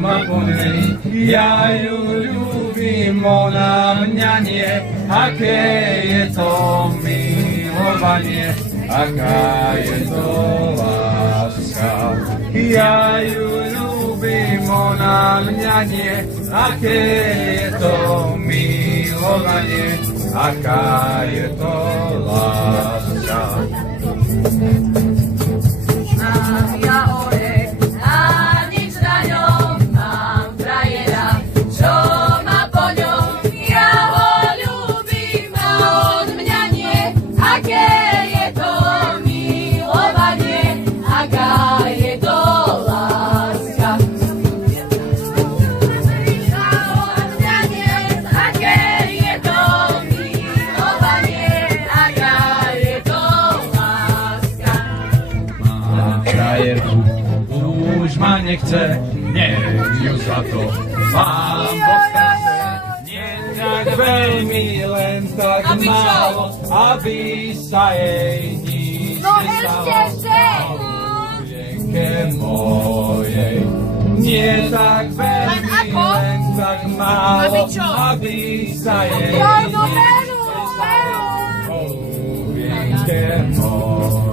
ma po nej. Ja ju ľúbim, ona mňa nie. Aké je to milovanie, aká je to láska. Ja ju ľúbim, ona mňa nie. Aké je to milovanie, aká je to láska. Ja orech a nič na ňom, mám frajera, čo má po ňom. Ja ho ľúbim a on mňa nie. Aké je to milovanie, aká je to láska. A on mňa nie. Aké je to milovanie, aká je to láska. Mám frajerku, už ma nechce, nech ju za to Pán Boh straše. Nie tak veľmi, len tak málo, aby sa jej nič nestalo. Marienke mojej, nie tak veľmi, len tak málo, aby sa jej nič nestalo. Marienke mojej.